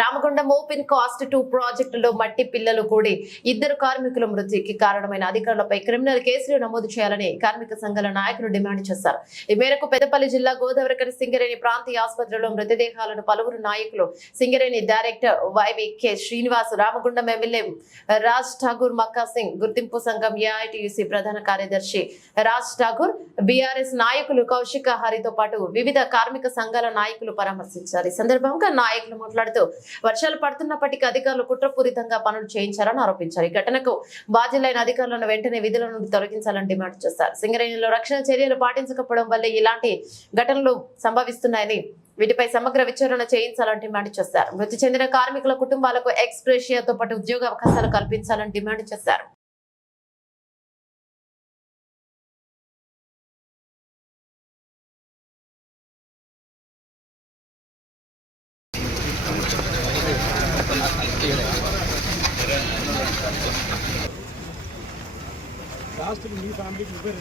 Ramagundam open cast two ప్రాజెక్టులో మట్టి పిల్లలు కూడి ఇద్దరు కార్మికుల మృతికి కారణమైన అధికారులపై క్రిమినల్ కేసులు నమోదు చేయాలని కార్మిక సంఘాల నాయకులు డిమాండ్ చేశారు. ఈ మేరకు పెద్దపల్లి జిల్లా గోదావరికని సింగరేణి ప్రాంతీయ ఆసుపత్రిలో మృతదేహాలను పలువురు నాయకులు Singareni director YVK Srinivas Ramagundam MLA Raj Thakur Makka Singh గుర్తింపు సంఘం ఏఐటియుసి ప్రధాన కార్యదర్శి రాజ్ ఠాగూర్ బీఆర్ఎస్ నాయకులు కౌశిక హరితో పాటు వివిధ కార్మిక సంఘాల నాయకులు పరామర్శించారు. ఈ సందర్భంగా నాయకులు మాట్లాడుతూ వర్షాలు పడుతున్నప్పటికీ అధికారులు కుట్రపూరితంగా పనులు చేయించారని ఆరోపించారు. ఈ ఘటనకు బాధ్యులైన అధికారులను వెంటనే విధుల నుండి తొలగించాలని డిమాండ్ చేశారు సింగరేణిలో రక్షణ చర్యలు పాటించకపోవడం వల్లే ఇలాంటి ఘటనలు సంభవిస్తున్నాయని వీటిపై సమగ్ర విచారణ చేయించాలని డిమాండ్ చేశారు మృతి చెందిన కార్మికుల కుటుంబాలకు ఎక్స్ప్రేషియాతో పాటు ఉద్యోగ అవకాశాలు కల్పించాలని డిమాండ్ చేశారు లాస్ట్ మీ ఫ్యామిలీకి ప్రిపేర్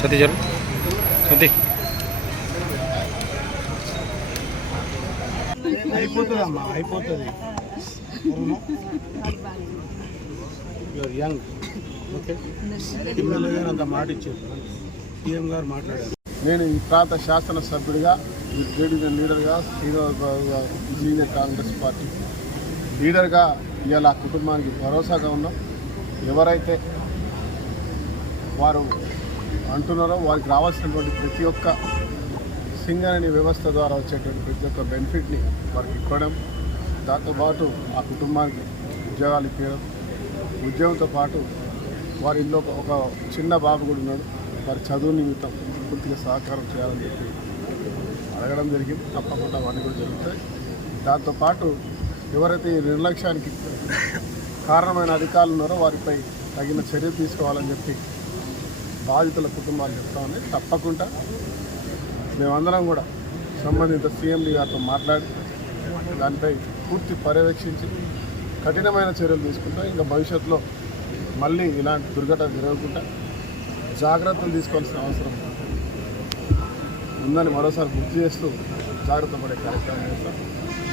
సతీ జరు. సతీ అయిపోతుంది. అమ్మా అయిపోతుంది యంగ్ ఓకే. ఎమ్మెల్యే గారు అంత మాట ఇచ్చారు. సీఎం గారు మాట్లాడారు. నేను ఈ ప్రాంత శాసనసభ్యుడిగా యూనియన్ లీడర్గా శ్రీనివాస్ బాబు గారు సీనియర్ కాంగ్రెస్ పార్టీ లీడర్గా ఇవాళ ఆ కుటుంబానికి భరోసాగా ఉన్నాం. ఎవరైతే వారు అంటున్నారో వారికి రావాల్సినటువంటి ప్రతి ఒక్క సింగరేణి వ్యవస్థ ద్వారా వచ్చేటువంటి ప్రతి ఒక్క బెనిఫిట్ని వారికి ఇవ్వడం దాంతోపాటు ఆ కుటుంబానికి ఉద్యోగాలు ఇవ్వడం ఉద్యోగంతో పాటు వారి ఇంట్లో ఒక- చిన్న బాబు కూడా ఉన్నాడు. వారి చదువు నిమిత్తం పూర్తిగా సహకారం చేయాలని చెప్పి అడగడం జరిగింది. తప్పకుండా అవన్నీ కూడా జరుగుతాయి. దాంతోపాటు ఎవరైతే ఈ నిర్లక్ష్యానికి కారణమైన అధికారులు ఉన్నారో వారిపై తగిన చర్య తీసుకోవాలని చెప్పి బాధితుల కుటుంబాలు చెప్తా తప్పకుండా మేమందరం కూడా సంబంధిత సీఎండి గారితో మాట్లాడి దానిపై పూర్తి పర్యవేక్షించి కఠినమైన చర్యలు తీసుకుంటాం. ఇంకా భవిష్యత్తులో మళ్ళీ ఇలాంటి దుర్ఘటన జరగకుండా జాగ్రత్తలు తీసుకోవాల్సిన అవసరం ఉందని మరోసారి గుర్తు చేస్తూ జాగ్రత్త పడే కార్యక్రమం చేస్తాం.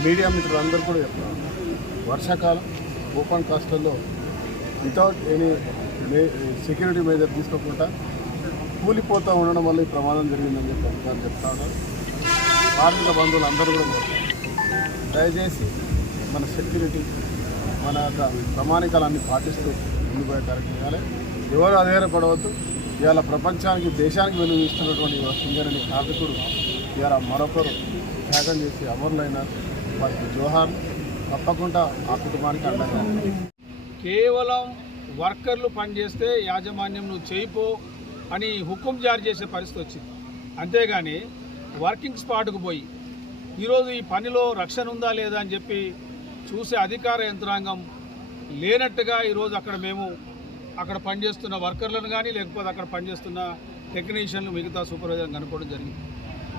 మీడియా మిత్రులందరూ కూడా చెప్తాం వర్షాకాలం ఓపెన్ కాస్టల్లో వితౌట్ ఎనీ సెక్యూరిటీ మెజర్ తీసుకోకుండా కూలిపోతూ ఉండడం వల్ల ఈ ప్రమాదం జరిగిందని చెప్పి అధికారులు చెప్తా ఉన్నారు. కార్మిక బంధువులు అందరూ కూడా దయచేసి మన సెక్యూరిటీ మన యొక్క ప్రమాణికాలన్నీ పాటిస్తూ ముందు పోయే కార్యక్రమం చేయాలి. ఎవరు అధైర్యపడవద్దు. ఇవాళ ప్రపంచానికి దేశానికి వెలుగు ఇస్తున్నటువంటి ఈ కార్మికుడు ఇవాళ మరొకరు త్యాగం చేసి అమరులైనారు వారికి జోహార్ తప్పకుండా ఆ కుటుంబానికి అండగా కేవలం వర్కర్లు పనిచేస్తే యాజమాన్యం నువ్వు చేయిపో అని హుకుం జారీ చేసే పరిస్థితి వచ్చింది. అంతేగాని వర్కింగ్ స్పాట్కు పోయి ఈరోజు ఈ పనిలో రక్షణ ఉందా లేదా అని చెప్పి చూసే అధికార యంత్రాంగం లేనట్టుగా ఈరోజు అక్కడ మేము అక్కడ పనిచేస్తున్న వర్కర్లను కానీ లేకపోతే అక్కడ పనిచేస్తున్న టెక్నీషియన్లు మిగతా సూపర్వైజర్ని కనుక్కోవడం జరిగింది.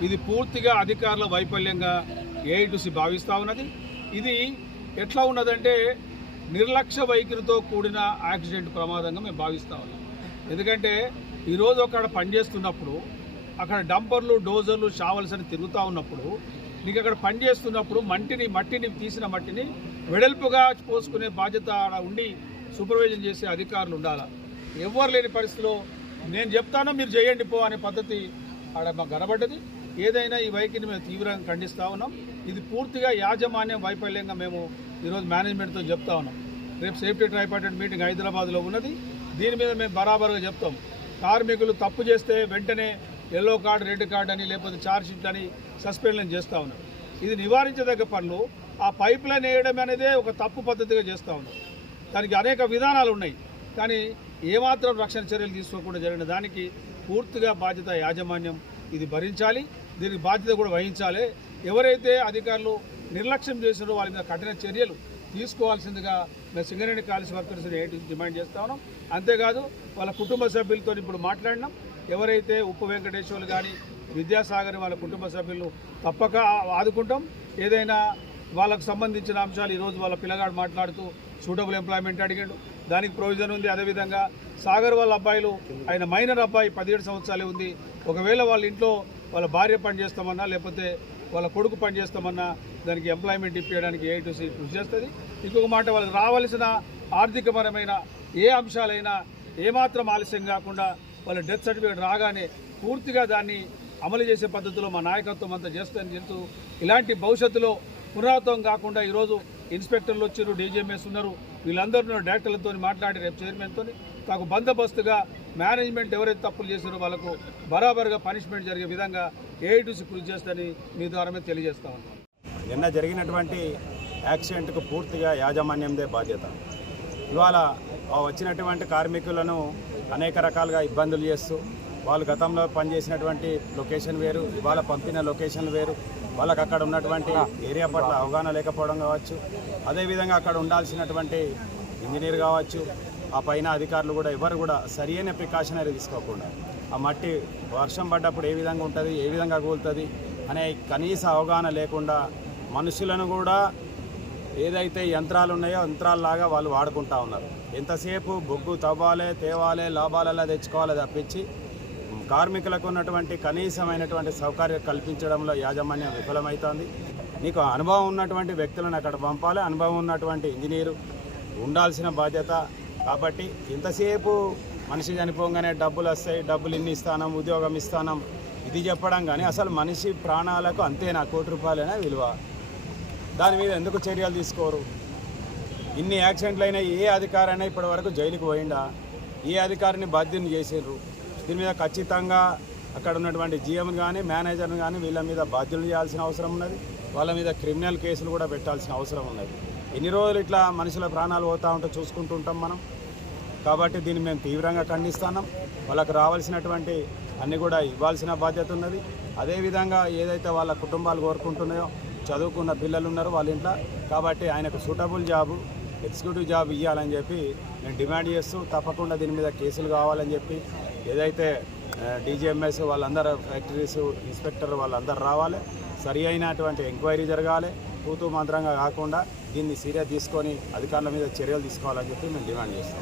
ఇది పూర్తిగా అధికారుల వైఫల్యంగా ఏఐటుసి భావిస్తూ ఉన్నది. ఇది ఎట్లా ఉన్నదంటే నిర్లక్ష్య వైఖరితో కూడిన యాక్సిడెంట్ ప్రమాదంగా మేము భావిస్తూ ఉన్నాం. ఎందుకంటే ఈరోజు అక్కడ పనిచేస్తున్నప్పుడు అక్కడ డంపర్లు డోజర్లు షావల్స్ అని తిరుగుతూ ఉన్నప్పుడు నీకు అక్కడ పనిచేస్తున్నప్పుడు మట్టిని మట్టిని తీసిన మట్టిని వెడల్పుగా పోసుకునే బాధ్యత ఆడ ఉండి సూపర్వైజన్ చేసే అధికారులు ఉండాలా? ఎవ్వరు లేని పరిస్థితిలో నేను చెప్తాను మీరు చేయండి పో అనే పద్ధతి ఆడ మాకు కనబడ్డది. ఏదైనా ఈ వైఖరిని మేము తీవ్రంగా ఖండిస్తూ ఉన్నాం. ఇది పూర్తిగా యాజమాన్యం వైఫల్యంగా మేము ఈరోజు మేనేజ్మెంట్తో చెప్తా ఉన్నాం. రేపు సేఫ్టీ ట్రైపార్టెంట్ మీటింగ్ హైదరాబాద్లో ఉన్నది. దీని మీద మేము బరాబరుగా చెప్తాం. కార్మికులు తప్పు చేస్తే వెంటనే ఎల్లో కార్డు రెడ్ కార్డు అని లేకపోతే ఛార్జ్ షీట్ అని సస్పెండ్ చేస్తూ ఉన్నాం. ఇది నివారించదగ్గ పనులు. ఆ పైప్ లైన్ వేయడం అనేదే ఒక తప్పు పద్ధతిగా చేస్తూ ఉన్నాం. దానికి అనేక విధానాలు ఉన్నాయి. కానీ ఏమాత్రం రక్షణ చర్యలు తీసుకోకుండా జరిగిన దానికి పూర్తిగా బాధ్యత యాజమాన్యం ఇది భరించాలి. దీనికి బాధ్యత కూడా వహించాలి. ఎవరైతే అధికారులు నిర్లక్ష్యం చేసినారో వాళ్ళ మీద కఠిన చర్యలు తీసుకోవాల్సిందిగా మేము సింగరేణి కాలేజీ వర్కర్స్ ఏంటి డిమాండ్ చేస్తా ఉన్నాం. అంతేకాదు వాళ్ళ కుటుంబ సభ్యులతో ఇప్పుడు మాట్లాడినాం. ఎవరైతే ఉప్పు వెంకటేశ్వర్లు కానీ విద్యాసాగర్ వాళ్ళ కుటుంబ సభ్యులు తప్పక ఆదుకుంటాం. ఏదైనా వాళ్ళకు సంబంధించిన అంశాలు ఈరోజు వాళ్ళ పిల్లగాడు మాట్లాడుతూ సూటబుల్ ఎంప్లాయ్మెంట్ అడిగాడు. దానికి ప్రొవిజన్ ఉంది. అదేవిధంగా సాగర్ వాళ్ళ అబ్బాయిలు ఆయన మైనర్ అబ్బాయి పదిహేడు సంవత్సరాలే ఉంది. ఒకవేళ వాళ్ళ ఇంట్లో వాళ్ళ భార్య పని చేస్తామన్నా లేకపోతే వాళ్ళ కొడుకు పని చేస్తామన్నా దానికి ఎంప్లాయ్మెంట్ ఇప్పించడానికి ఏఐటీసీ కృషి చేస్తుంది. ఇంకొక మాట వాళ్ళకి రావాల్సిన ఆర్థికపరమైన ఏ అంశాలైనా ఏమాత్రం ఆలస్యం కాకుండా వాళ్ళ డెత్ సర్టిఫికేట్ రాగానే పూర్తిగా దాన్ని అమలు చేసే పద్ధతిలో మా నాయకత్వం అంతా చేస్తుందని తెలుసు ఇలాంటి భవిష్యత్తులో పునరావృతం కాకుండా ఈరోజు ఇన్స్పెక్టర్లు వచ్చారు డీజీఎంఎస్ ఉన్నారు. వీళ్ళందరూ డైరెక్టర్లతో మాట్లాడి రేపు చైర్మన్తో తాకు బందోబస్తుగా మేనేజ్మెంట్ ఎవరైతే తప్పులు చేశారో వాళ్ళకు బరాబరుగా పనిష్మెంట్ జరిగే విధంగా ఏఐటీసీ కృషి చేస్తుందని మీ ద్వారా మీద తెలియజేస్తా ఉన్నాం. నిన్న జరిగినటువంటి యాక్సిడెంట్కు పూర్తిగా యాజమాన్యందే బాధ్యత. ఇవాళ వచ్చినటువంటి కార్మికులను అనేక రకాలుగా ఇబ్బందులు చేస్తూ వాళ్ళు గతంలో పనిచేసినటువంటి లొకేషన్ వేరు ఇవాళ పంపిన లొకేషన్ వేరు వాళ్ళకి అక్కడ ఉన్నటువంటి ఏరియా పట్ల అవగాహన లేకపోవడం కావచ్చు అదేవిధంగా అక్కడ ఉండాల్సినటువంటి ఇంజనీర్ కావచ్చు ఆ పైన అధికారులు కూడా ఎవరు కూడా సరియైన ప్రికాషనరీ తీసుకోకుండా ఆ మట్టి వర్షం పడ్డప్పుడు ఏ విధంగా ఉంటుంది ఏ విధంగా కూలుతుంది అనే కనీస అవగాహన లేకుండా మనుషులను కూడా ఏదైతే యంత్రాలు ఉన్నాయో యంత్రాలలాగా వాళ్ళు వాడుకుంటా ఉన్నారు. ఎంతసేపు బొగ్గు తవ్వాలి తేవాలి లాభాలలో తెచ్చుకోవాలి తప్పించి కార్మికులకు ఉన్నటువంటి కనీసమైనటువంటి సౌకర్యం కల్పించడంలో యాజమాన్యం విఫలమవుతోంది నీకు అనుభవం ఉన్నటువంటి వ్యక్తులను అక్కడ పంపాలి. అనుభవం ఉన్నటువంటి ఇంజనీరు ఉండాల్సిన బాధ్యత. కాబట్టి ఎంతసేపు మనిషి చనిపోగానే డబ్బులు వస్తాయి డబ్బులు ఇన్ని ఇస్తానం ఉద్యోగం ఇస్తానం. ఇది చెప్పడం కానీ అసలు మనిషి ప్రాణాలకు అంతేనా? కోటి రూపాయలైనా విలువ. దాని మీద ఎందుకు చర్యలు తీసుకోరు? ఇన్ని యాక్సిడెంట్లు అయినా ఏ అధికారైనా ఇప్పటి వరకు జైలుకి పోయిండా? ఏ అధికారిని బాధ్యుని చేసిండ్రు దీని మీద ఖచ్చితంగా అక్కడ ఉన్నటువంటి జీఎం కానీ మేనేజర్ని కానీ వీళ్ళ మీద బాధ్యులు చేయాల్సిన అవసరం ఉన్నది. వాళ్ళ మీద క్రిమినల్ కేసులు కూడా పెట్టాల్సిన అవసరం ఉన్నది. ఎన్ని రోజులు ఇట్లా మనుషుల ప్రాణాలు పోతూ ఉంటే చూసుకుంటుంటాం మనం. కాబట్టి దీన్ని మేము తీవ్రంగా ఖండిస్తున్నాం. వాళ్ళకు రావాల్సినటువంటి అన్నీ కూడా ఇవ్వాల్సిన బాధ్యత ఉన్నది. అదేవిధంగా ఏదైతే వాళ్ళ కుటుంబాలు కోరుకుంటున్నాయో చదువుకున్న పిల్లలు ఉన్నారు వాళ్ళ ఇంట్లో కాబట్టి ఆయనకు సూటబుల్ జాబు ఎగ్జిక్యూటివ్ జాబ్ ఇవ్వాలని చెప్పి నేను డిమాండ్ చేస్తూ తప్పకుండా దీని మీద కేసులు కావాలని చెప్పి ఏదైతే డీజీఎంఎస్ వాళ్ళందరూ ఫ్యాక్టరీస్ ఇన్స్పెక్టర్ వాళ్ళందరూ రావాలి సరి అయినటువంటి ఎంక్వైరీ జరగాలి తూతూ మంత్రంగా కాకుండా దీన్ని సీరియస్ తీసుకొని అధికారుల మీద చర్యలు తీసుకోవాలని చెప్పి మేము డిమాండ్ చేస్తాం.